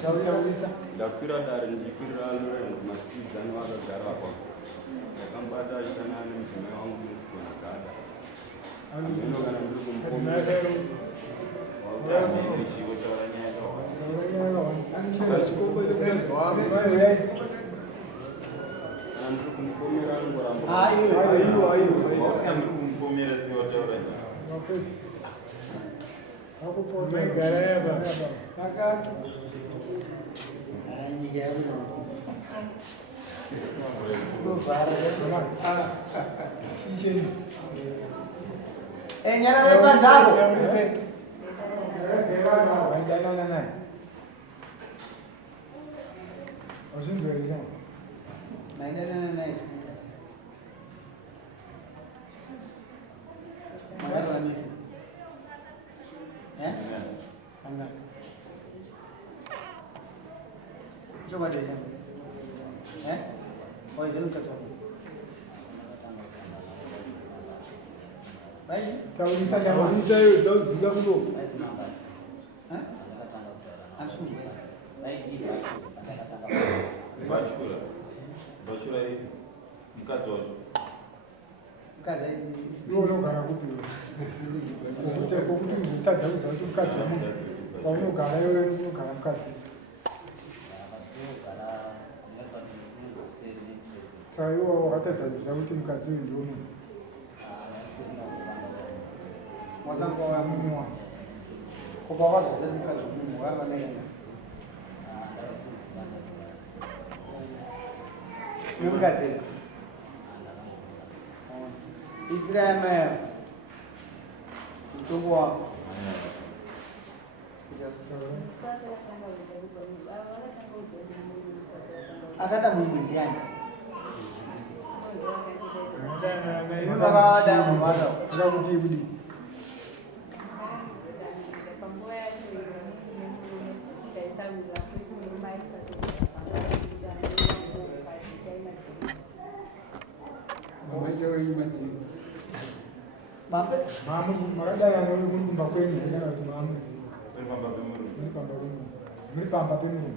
ndakwira dare ndikwirira Lorraine kumasizani wakagara apa ndakambata achitana nemudzimai wangu musikona gada ameno kana muri kumupomerachiwotaura nyaya ndiri kumupomera angoramba muri kumupomera siwotaura nyara lepanzako coba deh oh izin ke sono baik kalau bisa jangan bisa dong sudah belum langsung baik bashura ini mkazo mkazo no kana kupi kute kokuti mtaza uzatu mkazo kwa hiyo kana yeye kana mkazo sayo hatadzadzisa kuti mukadzi uyu ndono wasango wamunwa kuba wazise mukadzi uyu wakaneka nemukadzi Israel mutombo wako akata munhu ndiani tikakuti kudi makadai anokumba kwenyu kuti muri pamba pemuru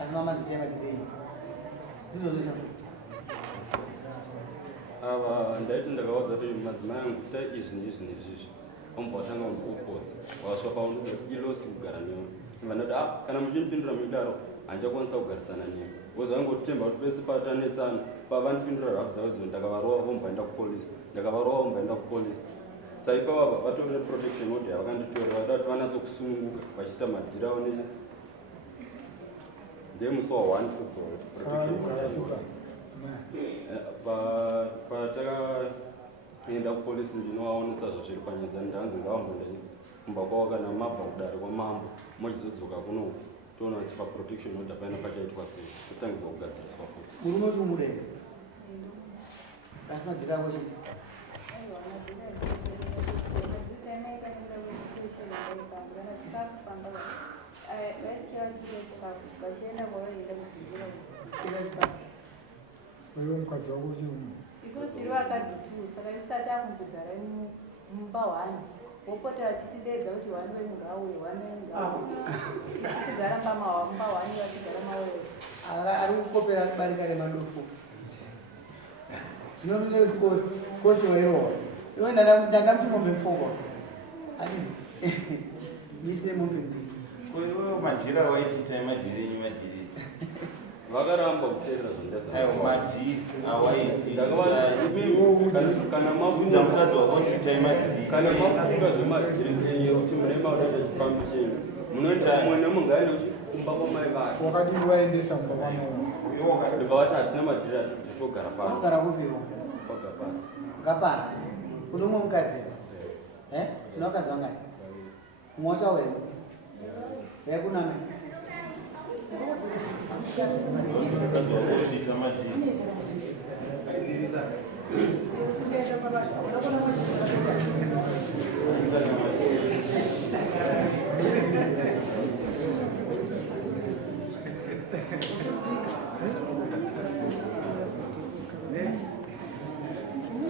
asi mamazitema tisei ndizvozvo ava ndaiti ndakavaudza kuti madzimai angu kutai izvi neizvi vambva watanga kukokosa wasva paunoda ilosi kugara newe vanoti kana muchinipindura midaro handichakwanisa kugarisana newe wozvangotemba kuti pese patanetsana pavandipindura rhafu dzavo dzo ndakavarova vombaenda kupolisi saipava vatori neprotection order yavakanditorera vatati vanatsokusununguka vachiita madhiri avo neche ndemusi wa 1 patakaenda kupolisi ndinovaonesa zvazviri panyadzani ndanzi ngavambonda kumba kwavo kana mabva kudare kwamambo mochizodzoka kuno toona kuti paprotection order paina pachaitwa sei totangiza kugadziriswa futi murume uchimurera asi madziri avo chiti wewe mukadzi wako chiuno isu tiri vakadzi tu saka tisati akunzigara mumba hwani wopotera chitidedza kuti hwani wenyu ngauye hwani wenyu ngauye tichigara mumba hwani vachigara mawere ari kukopera kubarika remadufu zvinonune kosti wairowa iwe ndandamti mombe mfungwa handizi mise mombe mbiti iwewe madhira waititai madhiri enyu madhiri vakaramba kuteerera zvandaamadhiri awaitiikana mabvunza mukadzi wakautitai madhiri kana mafunga zvemadhiri enyu kuti mune maudaita chifambi chenyu munoita mune mungaende kuti kumba kwamai vake wakadii waendesa kumba kwamai ndikavati hatina madhiri ati togara pano ogara kupiwa kwagapana ngapana kune umwe mukadzi une vakadzi vangani umwe wacho wewe yakuname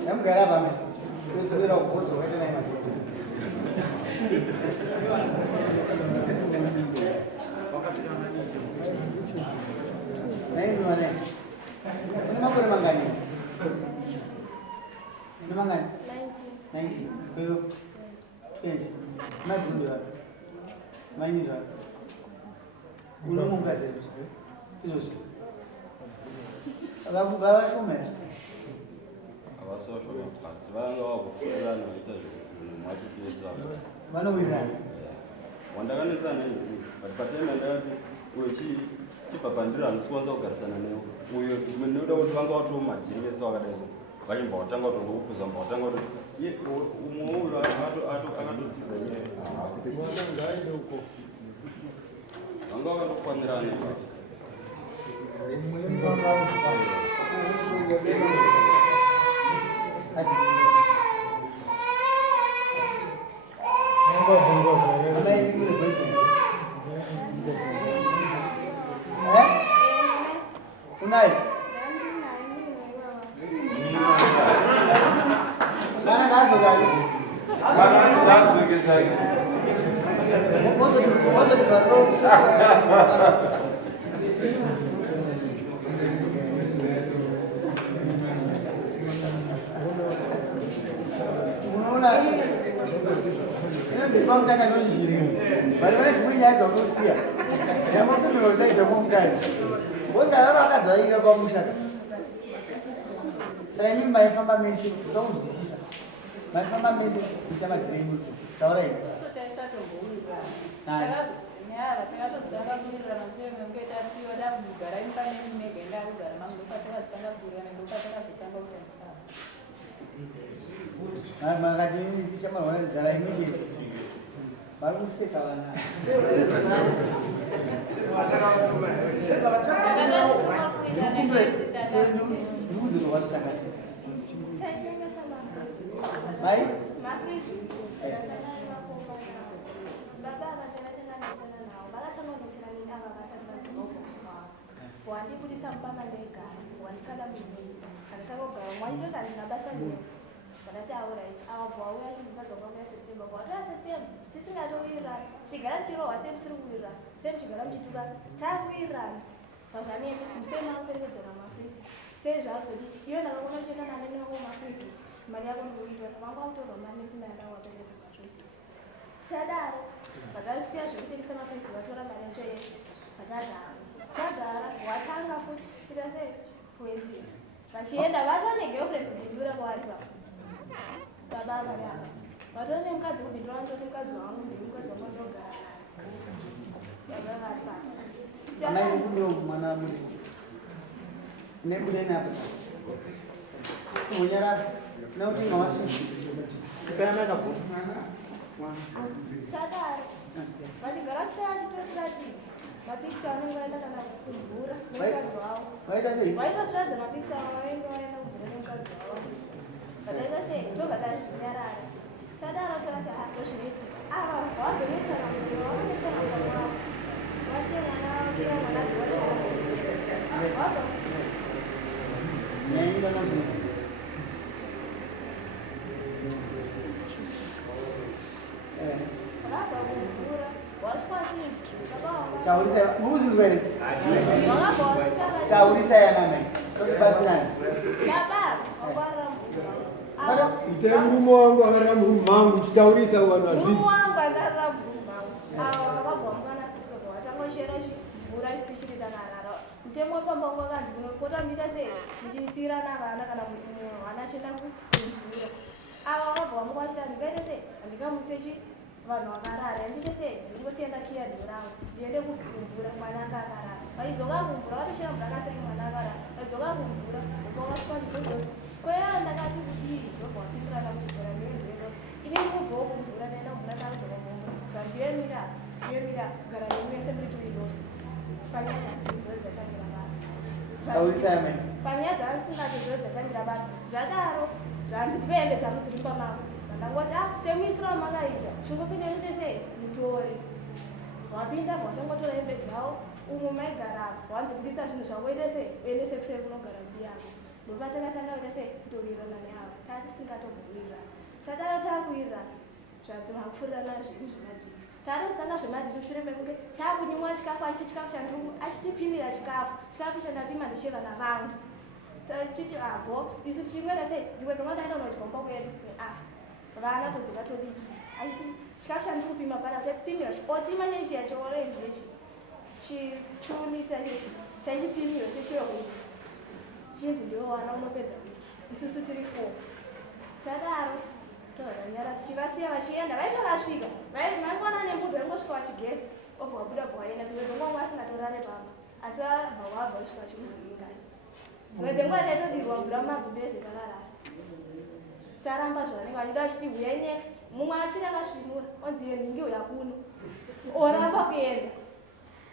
yamugara pamwe kusivira kukuzo waita naye maziko wakati Nemangani? 19. 19. Wewe? 20. Magundi wapi? Manyira. Unomungaze kuti. Izozvo. Vavashomera. Avasosho vakadzi vanga vakufurana vaita zvinhu mwachipisa Vanowirana. wandakanisa naizvi but patenda ndati uchibva pandiri handisikwanisa kugarisana newo uyo ndoda kuti vanga vatomadzingesa vakadaiso vachibva vatanga kutokupuza mba vatanga kuti umwe uyo akatodziza nyaya vanga vakatokwanirana Unai? Mana kazo kali? Kazo kesai. Mozo di patro. Unaona? Inazipanga mtaka nojiri. Bali wale zimwe yaza kusia. Yamo kimi rodaiza mungazi. Boza yaro akadzaira pamushaka. Saka mimi maifamba mese ndokuzwisisa. Maifamba mese kuchama dzire mutu. Taura izi. Makati shamarwana dzara imwe vari kuseka vana. Ndikudziro wachitakasi. Mai? Wandibudisa mupama ndegara wandikada munhu kana takogara mwaitoti handina basa neo kana tauraiti awabva wauya chimukadzonga september kwatora september tisingatowirani chigara chirohwa semu siri kuwirana semu chigara muchituka takuwirana pazvaneti musei makaperekedzana mafrizi sei zvazoti iwe ndakakona kuchenda naneneko mafrizi mari yako ndikuitwa vanga kutorwa maneti naenda waperedza mafrizi tadaro vakasiya zvekutengesa mafrizi vatora mari yacho yese vatadaro tagara watanga futi ita sei kuwedzera vachienda vatova negirlfriend kubhindura kwavari papa baba vari apa vatova nemukadzi kubhindura vanototi mukadzi wangu ndimukadzi wangu ndogara baba vari papa Amai kundo mwana muri. Nebudeni apa sasa? Munyara na uti mawasushi. Kana kapo. tadaro vachigara chachitotirati mapikisi anenge vaenda kana kumvura nemukadzi wavo Waita sei? vaitotiradza mapikisi avo vainge vaenda kumvura nemukadzi wavo vakaita sei ndokadazvinyarara tadaro torati hazvinoiti ava vazonetsana muviri vavanetsana mukadzi wavo vasiye mwana vakira mwana vavaa Nyainda nazo. vakabva kumvura wasvika chinhu Taurisa, mukuzvinzwa here? vakabva wasvika Taurisa yana mai. Tokubatsirana. baba wakwarira mvura Ite murume wangu akarara murume wangu chitaurisa wana murume zvii. wangu andarira mvura ava vakabva mukana sisoko vatangochera mvura isitichirizanarara mutembo wepamba wangu akanzi kunopota muita sei muchisiyirana vana kana mwana achienda kumvura ava vakabva vamukwatita ndingaite sei handingamutsechi vanhu vakarara andite sei ndingosienda kiya dhirangu ndiende kumvura mwana anga akarara vaidzoka kumvura vatochera mvura akatenge mwana akarara vaidzoka kumvura ukavaswa ndizozoti kwea ndakati kudii ndobva wapindurana kumvura neizvero ine mubvawo kumvura ndaenda kumvura ndakadzoka kumvura zvandiemira yemira kugara nemese muri tuidosi panyaya dzasizo dzatangira vanhu Taurisa yana. panyaya dzavasingatizo dzatangira vanhu zvadaro zvanzi tiveembe dzangu dziri pamavo vandangoti semuisiro wamakaita chingopinde mute sei mutore wapinda zvatangotora hembe dzavo umwe maigara wanzi budisa zvinhu zvakoita sei uendese kusei kunogara mbi yako ndopatakatanga kuita sei kutowirirana neavo tatisingatobhuwirirana tadaro takuwirirana zvadzima kupfurirana zvinhu zvemadhiri tatositanga zvemadhiri shure mekunge takunyimwa chikafu achiti chikafu chandiri achitipindira chikafu chandapima ndichevana vangu tachiti abo isu chimwera sei dzimwe dzamataenda unochomba kwedu vana todzikatodiki aiti chikafu chandiri kupima pana chapimira otima chechiya cheorenji chechi chichunitsa chechi chaichipimira chechiyokuti chinzi ndiwo wana unopedza isusu tiri 4 tadaro todanyara tichivasiya vachienda vaitorasvika vaingona nemudu vaingosvika vachigesi obva wabuda bwaenda dzimwe dzengwangu asingatorare pamba asi vabva wabva usvika vachimuringa dzimwe dzenguva taitodirwa mvura mumagubezi kakarara taramba zvavanenge vachida vachiti huyai next mumwe achiri akasvinura onzi iyo nhingi uya kuno oramba kuenda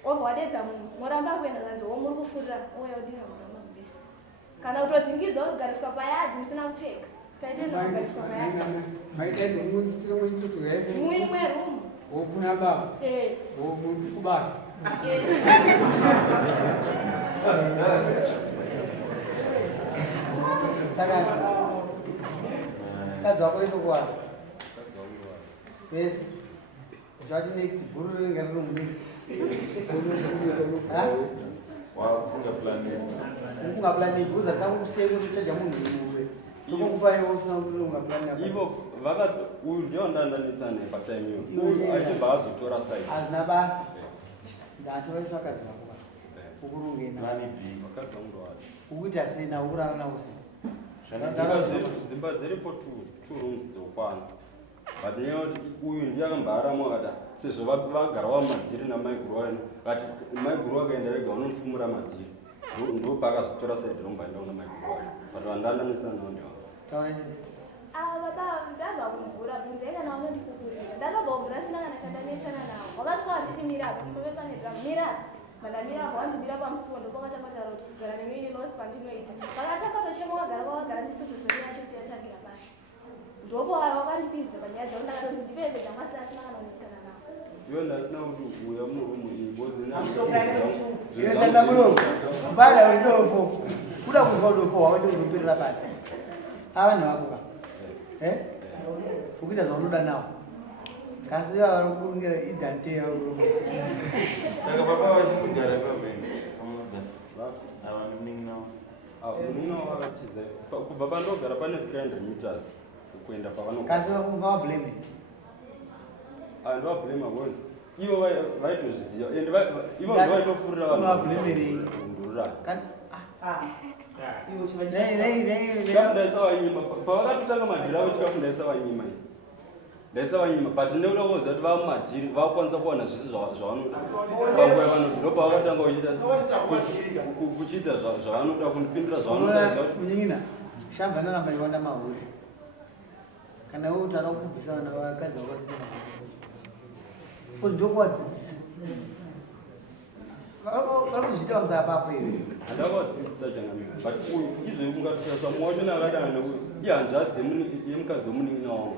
obva wadedza mumwe moramba kuenda kanzi wo muri kufurira ouya udira mvura mumagubezi kana kutodzingidzwa kugariswa payadhi musina kupfeka taitenda kugariswa payadhi muimwe rumu wokuna baba womuntu kubasa saka kadzi wako isokuwara yes zvati next guru rinenge riri munext ukunga plani bhuza tangukusei kuti taja munhu iwe tokokupaio usina kuti unga plani ivo vakati uyu ndiyo ndandanetsane patime iyo uyu achibva azotora sai hazvina basa ndatovaisa vakadzi vako ukurungena vakabva mundowacho ukuita sena ukurara nausi dzimba dziripo 2 rooms dzokwana but neya kuti uyu ndiye akambaaramo akati sezvo vagara wamadziri namaiguru wani kati maiguru wakaenda vega vanofumura madziri ndopakazotora saidi rombaenda una maiguru wacho but vandandanesana nao ndiva baba ndabva kumvura bvunzei kana vanondikukurira ndakabva kumvura sina kana chandanesana navo vakasvika vanditi mirapo pave pane dramu mirapo mandamirapo vandimira pamusuwo ndopakatabatara kuti kugara nemini losi pandinoita vakatapatochema wagara kwavagara ndisitozori yacho kuti yatangira pasi ndopo vara vakandipidza panyaya dzavo ndakatoti ndipembedza mwasina asina kana kunesana navo iwe ndasina kuti uya murumu iboziyotanza muromo mbala wedofo kuda kuva udofo wawaiti unopirira pati avanhu vakuka ukuita zvaunoda nawo kasi vari kurungira idante yaurumu saka baba vachigara pabeni avanoninginavo muninginavo vakatiza kubva pandogara pane 300 meters kuenda kasi vavablame ndovablema bcause ivo vaitozviziva ende ivo ndovaitofurira vanhu ndaisa vanyima pavakatotanga madhiri avo chikafu ndaisa vanyima ndaisa vanyima but ndeuda kuziva kuti vava mumadhiri vakukwanisa kuwana zvisi zvavanoda panguva yavanoti ndo pavakatanga kuchiita zvavanoda kundipindura zvavanoda kunyina shamba naramba iwanda mahuri kana wewe utada kubvisa vana vakadzi vakasita kuti ndokuvadzidzisa vari kuzviita pamusana papo iwe handakavadzidzisa changamira but uyu izvoi kungatisasa mwacho nakadana nekuti ihanzvadzi yemukadzi womunin'ina wangu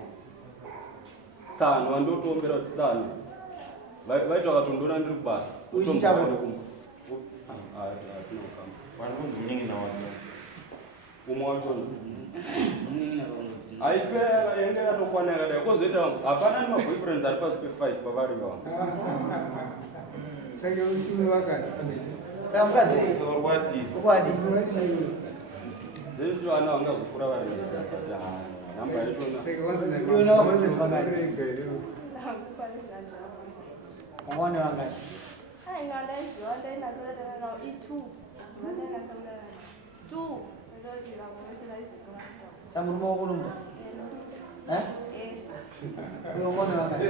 sano vandotombera kuti sano vaiti vakatondona ndiri kubasa umwe wachona aipera yenge yatokwana yakadai kozoita hapana nemaboyfriends ari pasi pe5 pavariva saka uchumi wakati saka mukadzi ukwadi zvezvo vana vangazokura vari namba iona vaboyfriends vangati wangone vangati ainandaiziva ndainatsaatana navo i2 vandainasamudana 2 samurume wokulumba wangone vangati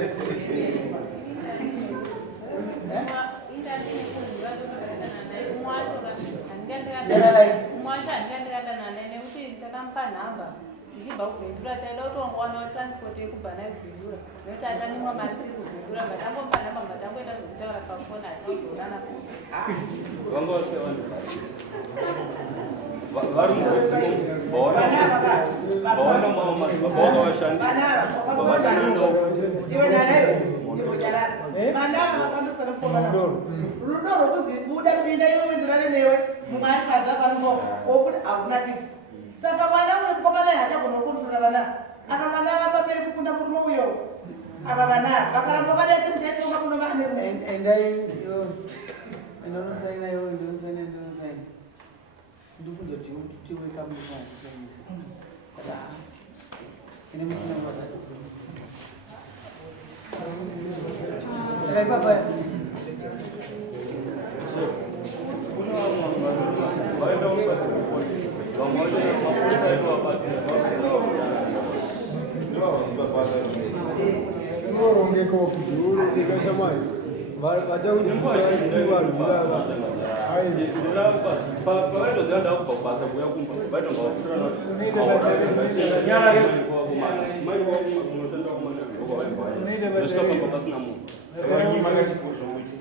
umwacho handikandikatana naye nekuti takamupa nhamba ndichibva kubhedhura taida kutongowana transport yekubva nayo kubhedhura nokuti atanimwa mari tiri kubhedhura ngatangomupa nhamba ngatangoita zvekutaura pafoni atinogonana vanga vasevanhu vari vaona mabaka vashandi rudo rwokunzi buda kuenda iwe wenzirane newe mumwe ari padza panopo okuti hakuna kidzi saka mwana wemukomana hachagona kukundisana vana aka vana vapaperi kukunda murume uyo ava vana vakaramba vadaise muchaitonga kunova ane endai ndonosaina iwo ndonosaina ndibvunza kuti utiweka muno kusemisa ine musina mata saka ipapa Ngorongeka wakujuru ndikashamai pavaitoziva kubasa kuya kumba vaitongausvika pasina munhu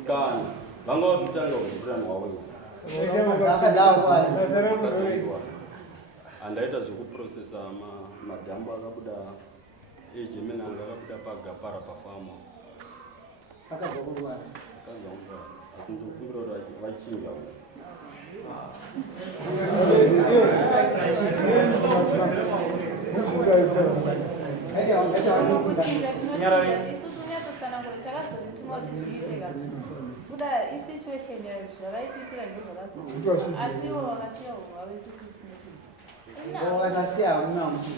kana vanga vatotanga kuzipurani wawewo handaita zvekuprocesa madhambo akabuda ejemenanga akabuda pagapara pafama akazakungwara asi ndikumbira kuti vachinja kuda isituation yayo zvavaitisira ndozvakasiwo vakatiyawo vakasasiya munamuchi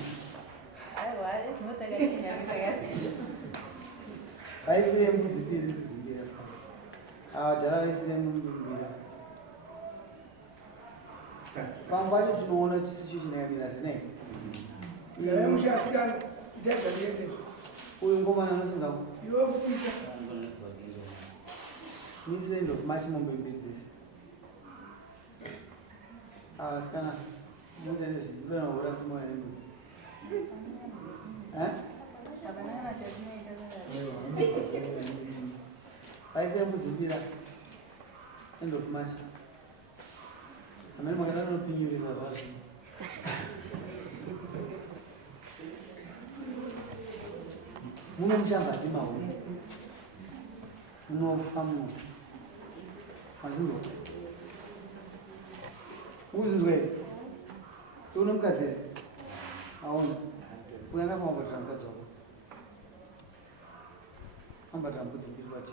aiwa zvinotakachinyakakati vaisiye mbudzi mbiri kudzimbira saka avadhara vaisiye mumbira pamwe pacho tinoona situation yamira senei uyu ngomana anosinza misendo machimombe mbiri dzese avasikana mutanezvindonaura kumwana nemudzi vaisiye mudzimbira end of march amene makana anopinyurisa zvazvo muno muchamba ndimahuni munofa muno mazinzo uzinzwe tione mukadzi here aona uyo akafa wambatira mukadzi wako ambatira mbudzi mbiri kwati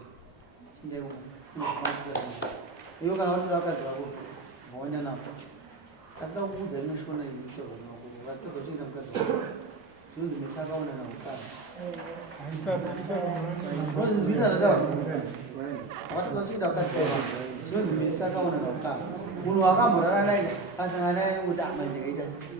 chinjaiwa iyo kana watoda vakadzi vako maoenda napo asida kuudza inoshona itorwanako vasitadza kutoenda mukadzi wako inonzi mesa akaona naukana unozinzwisa nataura awatadza kutoenda vakadzi vako inonzi mesa akaona naukana munhu wakamborara naye asangana naye kuti amandikaita sei